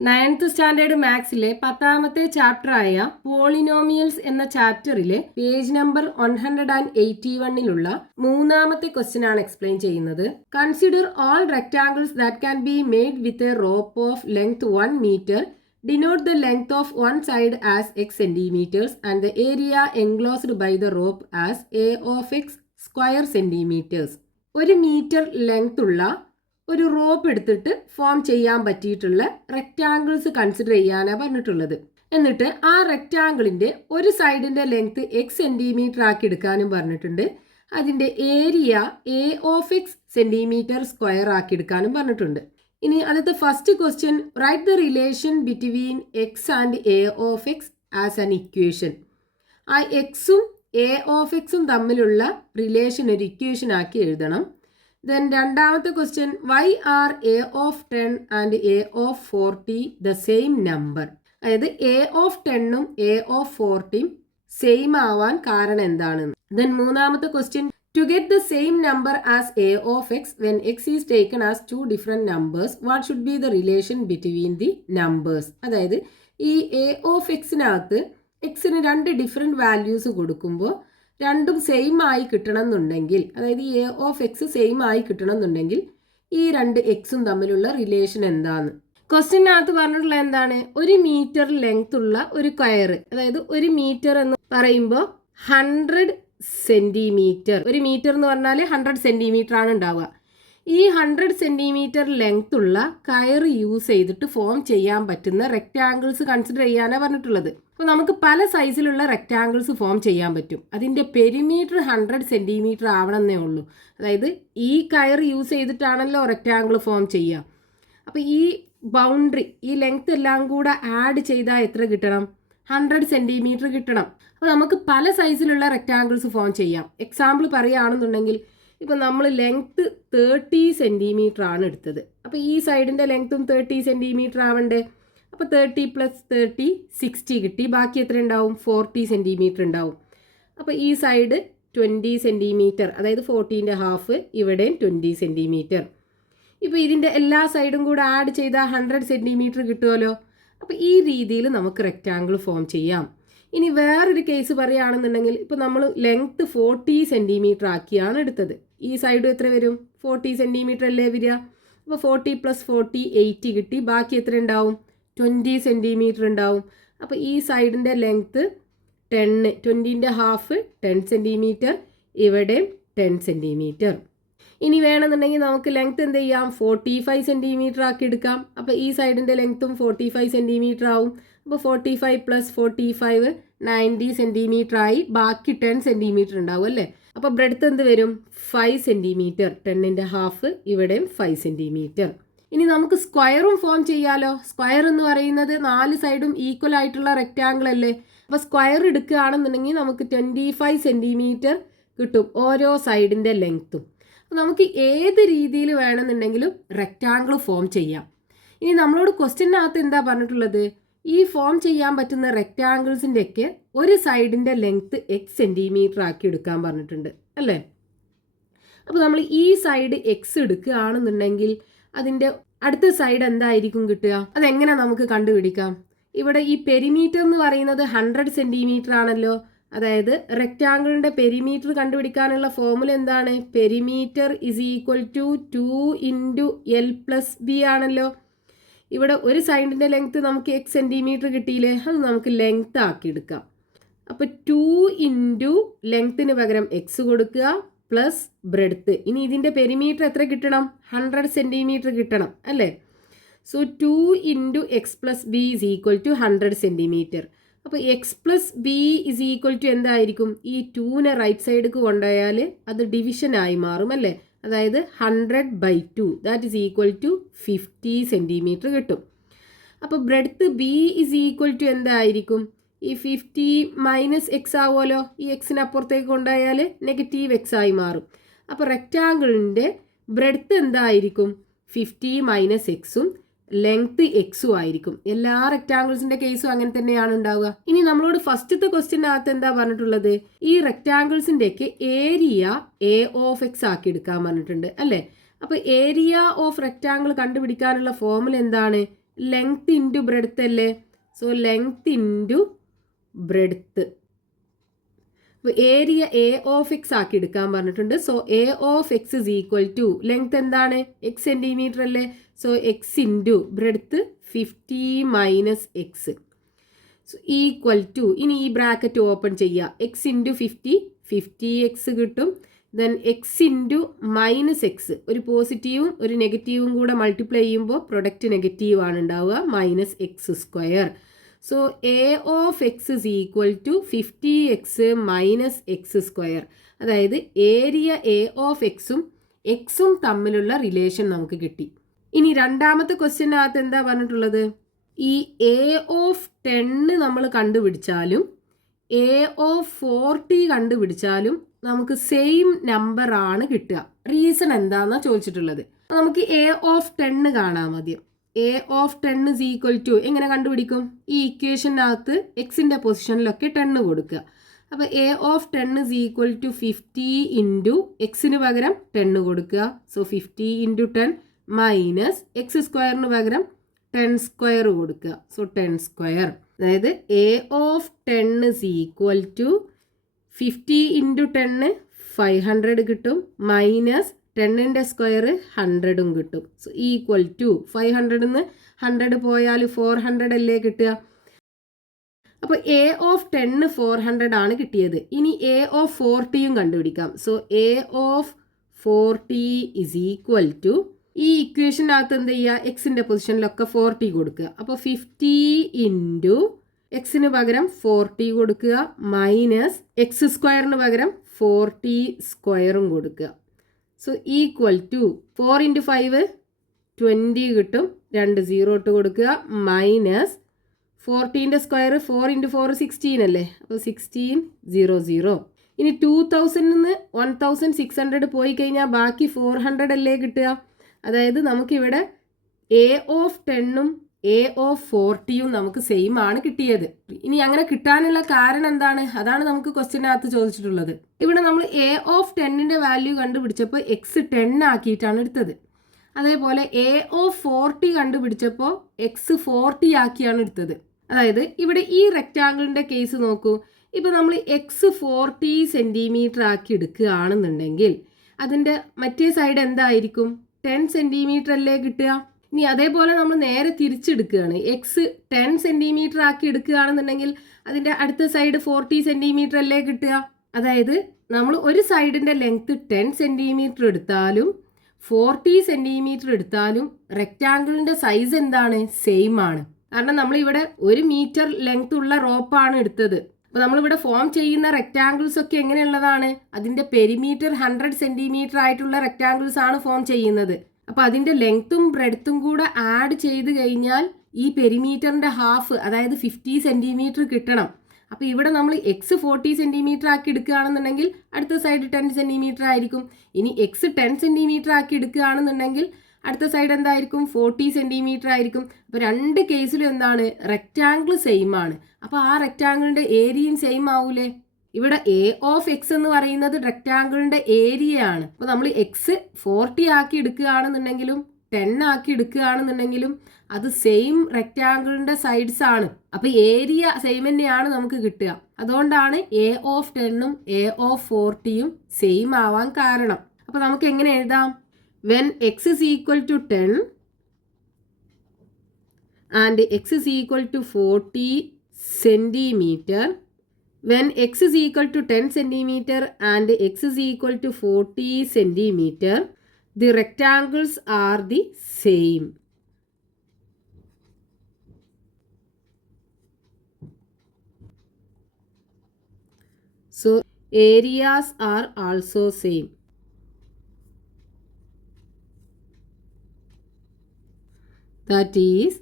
9th standard മാത്സിലെ 10ാമത്തെ ചാപ്റ്ററായ polynomials എന്ന ചാപ്റ്ററിലെ പേജ് നമ്പർ 181ലുള്ള 3ാമത്തെ ക്വസ്റ്റ്യൻ ആണ് എക്സ്പ്ലെയിൻ ചെയ്യുന്നത്. Consider all rectangles that can be made with a rope of length 1 metre. Denote the length of one side as x centimeters and the area enclosed by the rope as a of x square centimeters. 1 metre length ഉള്ള ഒരു rope എടുത്തിട്ട് form ചെയ്യാൻ പറ്റിയിട്ടുള്ള rectangles consider ചെയ്യാനാണ് പറഞ്ഞിട്ടുള്ളത്. എന്നിട്ട് ആ റെക്റ്റാങ്കിളിന്റെ ഒരു സൈഡിന്റെ ലെങ്ത് എക്സ് സെന്റിമീറ്റർ ആക്കി എടുക്കാനും പറഞ്ഞിട്ടുണ്ട്. അതിന്റെ area A of X centimetre square ആക്കി എടുക്കാനും പറഞ്ഞിട്ടുണ്ട്. ഇനി അടുത്ത first question, write the relation between X and a of X as an equation. ആ എക്സും എ ഓഫ് എക്സും തമ്മിലുള്ള റിലേഷൻ ഒരു ഇക്വേഷൻ ആക്കി എഴുതണം. ദെൻ രണ്ടാമത്തെ question, why are a of 10 and a of 40 the same number. അതായത് എ ഓഫ് 10ഉം എ ഓഫ് 40ഉം സെയിം ആവാൻ കാരണം എന്താണെന്ന്. ദെൻ മൂന്നാമത്തെ question, to get the same number as a of x when x is taken as 2 different numbers what should be the relation between the numbers. അതായത് ഈ A of എക്സിനകത്ത് എക്സിന് 2 different values കൊടുക്കുമ്പോൾ രണ്ടും same ആയി കിട്ടണം എന്നുണ്ടെങ്കിൽ, അതായത് എ ഓഫ് എക്സ് സെയിം ആയി കിട്ടണം എന്നുണ്ടെങ്കിൽ ഈ 2 എക്സും തമ്മിലുള്ള റിലേഷൻ എന്താണ്. ക്വസ്റ്റ്യനകത്ത് പറഞ്ഞിട്ടുള്ള എന്താണ്, 1 മീറ്റർ ലെങ്ത് ഉള്ള ഒരു കയറ്, അതായത് 1 മീറ്റർ എന്ന് പറയുമ്പോൾ 100 സെന്റിമീറ്റർ. 1 മീറ്റർ എന്ന് പറഞ്ഞാൽ 100 സെന്റിമീറ്റർ ആണ് ഉണ്ടാവുക. ഈ 100 സെന്റിമീറ്റർ ലെങ്ത് ഉള്ള കയർ യൂസ് ചെയ്തിട്ട് ഫോം ചെയ്യാൻ പറ്റുന്ന റെക്റ്റാങ്കിൾസ് കൺസിഡർ ചെയ്യാനാണ് പറഞ്ഞിട്ടുള്ളത്. അപ്പോൾ നമുക്ക് പല സൈസിലുള്ള റെക്റ്റാങ്കിൾസ് ഫോം ചെയ്യാൻ പറ്റും. അതിൻ്റെ പെരിമീറ്റർ 100 സെന്റിമീറ്റർ ആവണമെന്നേ ഉള്ളൂ. അതായത് ഈ കയർ യൂസ് ചെയ്തിട്ടാണല്ലോ റെക്റ്റാങ്കിൾ ഫോം ചെയ്യുക. അപ്പോൾ ഈ ബൗണ്ടറി, ഈ ലെങ്ത് എല്ലാം കൂടെ ആഡ് ചെയ്താൽ എത്ര കിട്ടണം? 100 സെന്റിമീറ്റർ കിട്ടണം. അപ്പോൾ നമുക്ക് പല സൈസിലുള്ള റെക്റ്റാങ്കിൾസ് ഫോം ചെയ്യാം. എക്സാമ്പിൾ പറയുകയാണെന്നുണ്ടെങ്കിൽ ഇപ്പം നമ്മൾ ലെങ്ത്ത് 30 സെൻറ്റിമീറ്റർ ആണ് എടുത്തത്. അപ്പോൾ ഈ സൈഡിൻ്റെ ലെങ്ത്തും 30 സെൻറ്റിമീറ്റർ ആവണ്ടേ. അപ്പോൾ 30 + 30 60 കിട്ടി. ബാക്കി എത്ര ഉണ്ടാവും? 40 സെൻറ്റിമീറ്റർ ഉണ്ടാവും. അപ്പോൾ ഈ സൈഡ് 20 സെൻറ്റിമീറ്റർ, അതായത് 40ൻ്റെ ഹാഫ്, ഇവിടെയും 20 സെൻറ്റിമീറ്റർ. ഇപ്പോൾ ഇതിൻ്റെ എല്ലാ സൈഡും കൂടെ ആഡ് ചെയ്താൽ 100 സെൻറ്റിമീറ്റർ കിട്ടുമല്ലോ. അപ്പോൾ ഈ രീതിയിൽ നമുക്ക് റെക്റ്റാങ്കിൾ ഫോം ചെയ്യാം. ഇനി വേറൊരു കേസ് പറയുകയാണെന്നുണ്ടെങ്കിൽ ഇപ്പോൾ നമ്മൾ ലെങ്ത്ത് 40 സെൻറ്റിമീറ്റർ ആക്കിയാണ് എടുത്തത്. ഈ സൈഡ് എത്ര വരും? 40 സെൻറ്റിമീറ്റർ അല്ലേ വരിക. അപ്പോൾ 40 + 40 80 കിട്ടി. ബാക്കി എത്ര ഉണ്ടാവും? 20 സെൻറ്റിമീറ്റർ ഉണ്ടാവും. അപ്പോൾ ഈ സൈഡിൻ്റെ ലെങ്ത്ത് 10, 20ൻ്റെ ഹാഫ് 10 സെൻറ്റിമീറ്റർ, ഇവിടെ 10 സെൻറ്റിമീറ്റർ. ഇനി വേണമെന്നുണ്ടെങ്കിൽ നമുക്ക് ലെങ്ത്ത് എന്ത് ചെയ്യാം? 45 സെൻറ്റിമീറ്റർ ആക്കി എടുക്കാം. അപ്പോൾ ഈ സൈഡിൻ്റെ ലെങ്ത്തും 45 സെൻറ്റിമീറ്റർ ആവും. അപ്പോൾ 45 + 45 90 സെൻറ്റിമീറ്റർ ആയി. ബാക്കി 10 സെൻറ്റിമീറ്റർ ഉണ്ടാവും അല്ലേ. അപ്പോൾ ബ്രെഡ്ത്ത് എന്ത് വരും? 5 സെൻറ്റിമീറ്റർ. 10ൻ്റെ ഹാഫ്, ഇവിടെയും 5 സെൻറ്റിമീറ്റർ. ഇനി നമുക്ക് സ്ക്വയറും ഫോം ചെയ്യാലോ. സ്ക്വയർ എന്ന് പറയുന്നത് 4 സൈഡും ഈക്വൽ ആയിട്ടുള്ള റെക്റ്റാങ്കിൾ അല്ലേ. അപ്പോൾ സ്ക്വയർ എടുക്കുകയാണെന്നുണ്ടെങ്കിൽ നമുക്ക് 25 സെൻറ്റിമീറ്റർ കിട്ടും ഓരോ സൈഡിൻ്റെ ലെങ്ത്തും. അപ്പോൾ നമുക്ക് ഏത് രീതിയിൽ വേണമെന്നുണ്ടെങ്കിലും റെക്റ്റാങ്കിൾ ഫോം ചെയ്യാം. ഇനി നമ്മളോട് ക്വസ്റ്റ്യനകത്ത് എന്താ പറഞ്ഞിട്ടുള്ളത്? ഈ ഫോം ചെയ്യാൻ പറ്റുന്ന റെക്റ്റാങ്കിൾസിൻ്റെ ഒക്കെ ഒരു സൈഡിൻ്റെ ലെങ്ത്ത് എക്സ് സെൻറ്റിമീറ്റർ ആക്കി എടുക്കാൻ പറഞ്ഞിട്ടുണ്ട് അല്ലേ. അപ്പോൾ നമ്മൾ ഈ സൈഡ് എക്സ് എടുക്കുകയാണെന്നുണ്ടെങ്കിൽ അതിൻ്റെ അടുത്ത സൈഡ് എന്തായിരിക്കും കിട്ടുക? അതെങ്ങനെ നമുക്ക് കണ്ടുപിടിക്കാം? ഇവിടെ ഈ പെരിമീറ്റർ എന്ന് പറയുന്നത് 100 സെൻറ്റിമീറ്റർ ആണല്ലോ. അതായത് റെക്റ്റാങ്കിളിൻ്റെ പെരിമീറ്റർ കണ്ടുപിടിക്കാനുള്ള ഫോർമുല എന്താണ്? പെരിമീറ്റർ = 2 × L + B ആണല്ലോ. ഇവിടെ ഒരു സൈഡിൻ്റെ ലെങ്ത്ത് നമുക്ക് എക്സ് സെൻറ്റിമീറ്റർ കിട്ടിയില്ലേ, അത് നമുക്ക് ലെങ്ത്ത് ആക്കി എടുക്കാം. അപ്പോൾ 2 × ലെങ്ത്തിന് പകരം എക്സ് കൊടുക്കുക പ്ലസ് ബ്രെഡ്ത്ത്. ഇനി ഇതിൻ്റെ പെരിമീറ്റർ എത്ര കിട്ടണം? 100 സെൻറ്റിമീറ്റർ കിട്ടണം അല്ലേ. So 2 × x + b = 100 centimetre. അപ്പോൾ x + b = എന്തായിരിക്കും? ഈ 2നെ റൈറ്റ് സൈഡിലേക്ക് കൊണ്ടുപോയാൽ അത് ഡിവിഷനായി മാറും അല്ലേ. അതായത് 100/2 ദാറ്റ് = 50 സെൻറ്റിമീറ്റർ കിട്ടും. അപ്പോൾ ബ്രെഡ്ത്ത് b = എന്തായിരിക്കും? ഈ 50 - x ആവുമല്ലോ. ഈ എക്സിന് അപ്പുറത്തേക്ക് കൊണ്ടുപോയാൽ -x ആയി മാറും. അപ്പോൾ റെക്റ്റാങ്കിളിൻ്റെ ബ്രെഡ്ത്ത് എന്തായിരിക്കും? 50 - x ലെങ്ത് എക്സും ആയിരിക്കും. എല്ലാ റെക്റ്റാങ്കിൾസിന്റെ കേസും അങ്ങനെ തന്നെയാണ് ഉണ്ടാവുക. ഇനി നമ്മളോട് ഫസ്റ്റത്തെ ക്വസ്റ്റ്യനകത്ത് എന്താ പറഞ്ഞിട്ടുള്ളത്? ഈ റെക്റ്റാങ്കിൾസിന്റെ ഒക്കെ ഏരിയ എ ഓഫ് എക്സ് ആക്കി എടുക്കാൻ പറഞ്ഞിട്ടുണ്ട് അല്ലേ. അപ്പൊ ഏരിയ ഓഫ് റെക്റ്റാങ്കിൾ കണ്ടുപിടിക്കാനുള്ള ഫോർമുല എന്താണ്? ലെങ്ത് ഇൻറ്റു ബ്രെഡ്ത്ത് അല്ലേ? So length into breadth. അപ്പോൾ ഏരിയ എ ഓഫ് എക്സ് ആക്കി എടുക്കാൻ പറഞ്ഞിട്ടുണ്ട്. So A of X is equal to length എന്താണ്? എക്സ് സെൻറ്റിമീറ്റർ അല്ലേ? So X into breadth 50 minus X equal to, ഇനി ഈ ബ്രാക്കറ്റ് ഓപ്പൺ ചെയ്യുക, എക്സ് ഇൻറ്റു 50 എക്സ് കിട്ടും. Then X into minus X, ഒരു പോസിറ്റീവും ഒരു നെഗറ്റീവും കൂടെ മൾട്ടിപ്ലൈ ചെയ്യുമ്പോൾ പ്രൊഡക്റ്റ് നെഗറ്റീവ് ആണ് ഉണ്ടാവുക, minus X square. So A of X is equal to 50x minus X square. അതായത് ഏരിയ എ ഓഫ് എക്സും തമ്മിലുള്ള റിലേഷൻ നമുക്ക് കിട്ടി. ഇനി രണ്ടാമത്തെ ക്വസ്റ്റ്യനകത്ത് എന്താ പറഞ്ഞിട്ടുള്ളത്? ഈ എ ഓഫ് 10 നമ്മൾ കണ്ടുപിടിച്ചാലും എ ഓഫ് 40 കണ്ടുപിടിച്ചാലും നമുക്ക് സെയിം നമ്പർ ആണ് കിട്ടുക. റീസൺ എന്താണെന്നാണ് ചോദിച്ചിട്ടുള്ളത്. നമുക്ക് എ ഓഫ് 10 കാണാം ആദ്യം. A of 10 is equal to എങ്ങനെ കണ്ടുപിടിക്കും? ഈ ഇക്വേഷനകത്ത് എക്സിൻ്റെ പൊസിഷനിലൊക്കെ 10 കൊടുക്കുക. അപ്പോൾ A of 10 is equal to 50 into എക്സിന് പകരം 10 കൊടുക്കുക. സോ 50 ഇൻറ്റു 10 മൈനസ് എക്സ് സ്ക്വയറിന് പകരം 10 സ്ക്വയർ കൊടുക്കുക. So 10 square. അതായത് a of 10 is equal to 50 into 10 500 കിട്ടും, മൈനസ് 10ൻ്റെ സ്ക്വയർ 100 കിട്ടും. സോ ഈക്വൽ ടു 500 100 പോയാൽ 400 അല്ലേ കിട്ടുക. അപ്പോൾ എ ഓഫ് 10 400 ആണ് കിട്ടിയത്. ഇനി എ ഓഫ് 40യും കണ്ടുപിടിക്കാം. So A of 40 is equal to, ഈ ഇക്വേഷനകത്ത് എന്ത് ചെയ്യുക? എക്സിൻ്റെ പൊസിഷനിലൊക്കെ 40 കൊടുക്കുക. അപ്പോൾ 50 ഇൻറ്റു എക്സിന് പകരം 40 കൊടുക്കുക, മൈനസ് എക്സ് സ്ക്വയറിന് പകരം 40 സ്ക്വയറും കൊടുക്കുക. സോ ഈക്വൽ ടു 4 ഇൻറ്റു 5 20 കിട്ടും, 2 0 ഇട്ട് കൊടുക്കുക, മൈനസ് 40ൻ്റെ സ്ക്വയർ 4 ഇൻറ്റു 4 16 അല്ലേ? അപ്പോൾ 16 0 0. ഇനി 2000 1600 പോയി കഴിഞ്ഞാൽ ബാക്കി 400 അല്ലേ കിട്ടുക. അതായത് നമുക്കിവിടെ എ ഓഫ് 10ഉം എ ഓഫ് 40യും നമുക്ക് സെയിം ആണ് കിട്ടിയത്. ഇനി അങ്ങനെ കിട്ടാനുള്ള കാരണം എന്താണ്? അതാണ് നമുക്ക് ക്വസ്റ്റ്യനകത്ത് ചോദിച്ചിട്ടുള്ളത്. ഇവിടെ നമ്മൾ എ ഓഫ് 10ൻ്റെ വാല്യൂ കണ്ടുപിടിച്ചപ്പോൾ എക്സ് 10 ആക്കിയിട്ടാണ് എടുത്തത്. അതേപോലെ എ ഓഫ് 40 കണ്ടുപിടിച്ചപ്പോൾ എക്സ് 40 ആക്കിയാണ് എടുത്തത്. അതായത് ഇവിടെ ഈ റെക്റ്റാങ്കിളിൻ്റെ കേസ് നോക്കൂ. ഇപ്പോൾ നമ്മൾ എക്സ് 40 സെൻറ്റിമീറ്റർ ആക്കി എടുക്കുകയാണെന്നുണ്ടെങ്കിൽ അതിൻ്റെ മറ്റേ സൈഡ് എന്തായിരിക്കും? 10 സെൻറ്റിമീറ്റർ അല്ലേ കിട്ടുക. ഇനി അതേപോലെ നമ്മൾ നേരെ തിരിച്ചെടുക്കുകയാണ്, എക്സ് 10 സെൻറ്റിമീറ്റർ ആക്കി എടുക്കുകയാണെന്നുണ്ടെങ്കിൽ അതിൻ്റെ അടുത്ത സൈഡ് 40 സെൻറ്റിമീറ്റർ അല്ലേ കിട്ടുക. അതായത് നമ്മൾ ഒരു സൈഡിൻ്റെ ലെങ്ത്ത് 10 സെൻറ്റിമീറ്റർ എടുത്താലും 40 സെൻറ്റിമീറ്റർ എടുത്താലും റെക്റ്റാങ്കിളിൻ്റെ സൈസ് എന്താണ്? സെയിം ആണ്. കാരണം നമ്മളിവിടെ 1 മീറ്റർ ലെങ്ത് ഉള്ള റോപ്പാണ് എടുത്തത്. അപ്പോൾ നമ്മളിവിടെ ഫോം ചെയ്യുന്ന റെക്റ്റാങ്കിൾസ് ഒക്കെ എങ്ങനെയുള്ളതാണ്? അതിൻ്റെ പെരിമീറ്റർ 100 സെൻറ്റിമീറ്റർ ആയിട്ടുള്ള റെക്റ്റാങ്കിൾസ് ആണ് ഫോം ചെയ്യുന്നത്. അപ്പോൾ അതിൻ്റെ ലെങ്ത്തും ബ്രെഡ്ത്തും കൂടെ ആഡ് ചെയ്ത് കഴിഞ്ഞാൽ ഈ പെരിമീറ്ററിൻ്റെ ഹാഫ്, അതായത് 50 സെൻറ്റിമീറ്റർ കിട്ടണം. അപ്പോൾ ഇവിടെ നമ്മൾ എക്സ് 40 സെൻറ്റിമീറ്റർ ആക്കി എടുക്കുകയാണെന്നുണ്ടെങ്കിൽ അടുത്ത സൈഡ് 10 സെൻറ്റിമീറ്റർ ആയിരിക്കും. ഇനി എക്സ് 10 സെൻറ്റിമീറ്റർ ആക്കി എടുക്കുകയാണെന്നുണ്ടെങ്കിൽ അടുത്ത സൈഡ് എന്തായിരിക്കും? 40 സെൻറ്റിമീറ്റർ ആയിരിക്കും. അപ്പോൾ രണ്ട് കേസിലും എന്താണ്? റെക്റ്റാങ്കിൾ സെയിം ആണ്. അപ്പോൾ ആ റെക്റ്റാങ്കിളിൻ്റെ ഏരിയയും സെയിം ആവൂലേ? ഇവിടെ എ ഓഫ് എക്സ് എന്ന് പറയുന്നത് റെക്റ്റാങ്കിളിൻ്റെ ഏരിയ ആണ്. അപ്പോൾ നമ്മൾ എക്സ് 40 ആക്കി എടുക്കുകയാണെന്നുണ്ടെങ്കിലും 10 ആക്കി എടുക്കുകയാണെന്നുണ്ടെങ്കിലും അത് സെയിം റെക്റ്റാങ്കിളിൻ്റെ സൈഡ്സ് ആണ്. അപ്പോൾ ഏരിയ സെയിം തന്നെയാണ് നമുക്ക് കിട്ടുക. അതുകൊണ്ടാണ് എ ഓഫ് 10ഉം എ ഓഫ് 40യും സെയിം ആവാൻ കാരണം. അപ്പോൾ നമുക്ക് എങ്ങനെ എഴുതാം? When x is equal to 10 and x is equal to 40 centimeter, when x is equal to 10 centimeter and x is equal to 40 centimeter, the rectangles are the same. So areas are also same. That is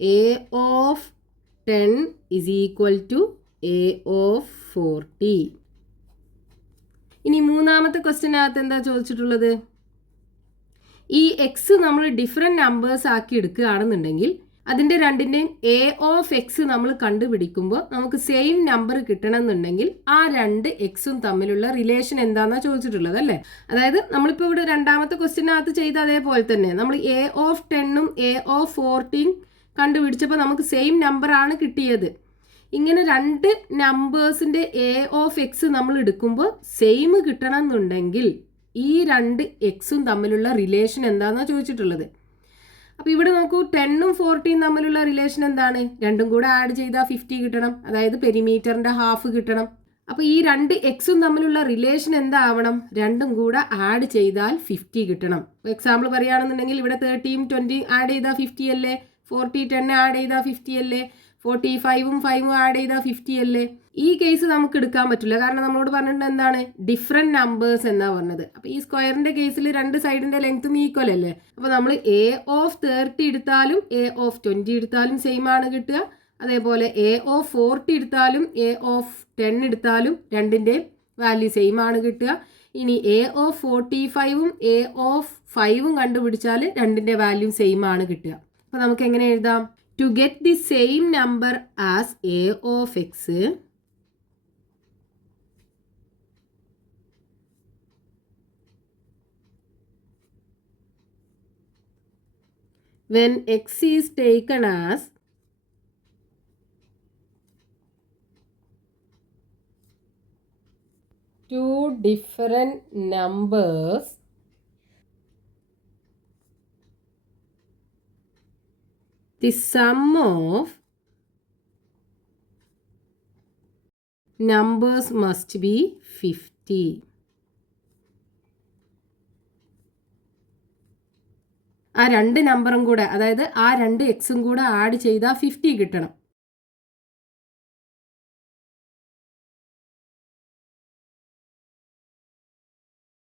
A of 10 is equal to A of 40. ഇനി മൂന്നാമത്തെ ക്വസ്റ്റ്യനകത്ത് എന്താ ചോദിച്ചിട്ടുള്ളത്? ഈ X നമ്മൾ different numbers ആക്കി എടുക്കുകയാണെന്നുണ്ടെങ്കിൽ അതിൻ്റെ രണ്ടിൻ്റെയും എ ഓഫ് എക്സ് നമ്മൾ കണ്ടുപിടിക്കുമ്പോൾ നമുക്ക് സെയിം നമ്പർ കിട്ടണമെന്നുണ്ടെങ്കിൽ ആ രണ്ട് എക്സും തമ്മിലുള്ള റിലേഷൻ എന്താണെന്നാണ് ചോദിച്ചിട്ടുള്ളത് അല്ലേ? അതായത് നമ്മളിപ്പോൾ ഇവിടെ രണ്ടാമത്തെ ക്വസ്റ്റ്യനകത്ത് ചെയ്ത അതേപോലെ തന്നെ നമ്മൾ എ ഓഫ് 10ഉം എ ഓഫ് 40 കണ്ടുപിടിച്ചപ്പോൾ നമുക്ക് സെയിം നമ്പറാണ് കിട്ടിയത്. ഇങ്ങനെ രണ്ട് നമ്പേഴ്സിൻ്റെ എ ഓഫ് എക്സ് നമ്മൾ എടുക്കുമ്പോൾ സെയിം കിട്ടണം എന്നുണ്ടെങ്കിൽ ഈ രണ്ട് എക്സും തമ്മിലുള്ള റിലേഷൻ എന്താണെന്നാണ് ചോദിച്ചിട്ടുള്ളത്. അപ്പോൾ ഇവിടെ നോക്കൂ, 10ഉം 14 തമ്മിലുള്ള റിലേഷൻ എന്താണ്? രണ്ടും കൂടെ ആഡ് ചെയ്താൽ 50 കിട്ടണം, അതായത് പെരിമീറ്ററിൻ്റെ ഹാഫ് കിട്ടണം. അപ്പോൾ ഈ രണ്ട് എക്സും തമ്മിലുള്ള റിലേഷൻ എന്താവണം? രണ്ടും കൂടെ ആഡ് ചെയ്താൽ 50 കിട്ടണം. എക്സാമ്പിൾ പറയുകയാണെന്നുണ്ടെങ്കിൽ ഇവിടെ 30ഉം 20 ആഡ് ചെയ്താൽ 50 അല്ലേ, 40 10 ആഡ് ചെയ്താൽ 50 അല്ലേ, 45ഉം 5ഉം ആഡ് ചെയ്താൽ 50 അല്ലേ. ഈ കേസ് നമുക്ക് എടുക്കാൻ പറ്റില്ല, കാരണം നമ്മളോട് പറഞ്ഞിട്ടുണ്ട് എന്താണ്? ഡിഫറെൻറ്റ് നമ്പേഴ്സ് എന്നാ പറഞ്ഞത്. അപ്പോൾ ഈ സ്ക്വയറിൻ്റെ കേസിൽ രണ്ട് സൈഡിൻ്റെ ലെങ്ത്തും ഈക്വൽ അല്ലേ. അപ്പോൾ നമ്മൾ എ ഓഫ് 30 എടുത്താലും എ ഓഫ് 20 എടുത്താലും സെയിം ആണ് കിട്ടുക. അതേപോലെ എ ഓഫ് 40 എടുത്താലും എ ഓഫ് 10 എടുത്താലും രണ്ടിൻ്റെ വാല്യൂ സെയിം ആണ് കിട്ടുക. ഇനി എ ഓഫ് 45ഉം എ ഓഫ് 5ഉം കണ്ടുപിടിച്ചാൽ രണ്ടിൻ്റെ വാല്യൂ സെയിം ആണ് കിട്ടുക. അപ്പോൾ നമുക്ക് എങ്ങനെ എഴുതാം? To get the same number as a of x, when x is taken as two different numbers, the sum of numbers must be 50. ആ രണ്ട് നമ്പറും കൂടെ, അതായത് ആ രണ്ട് എക്സും കൂടെ ആഡ് ചെയ്താൽ 50 കിട്ടണം.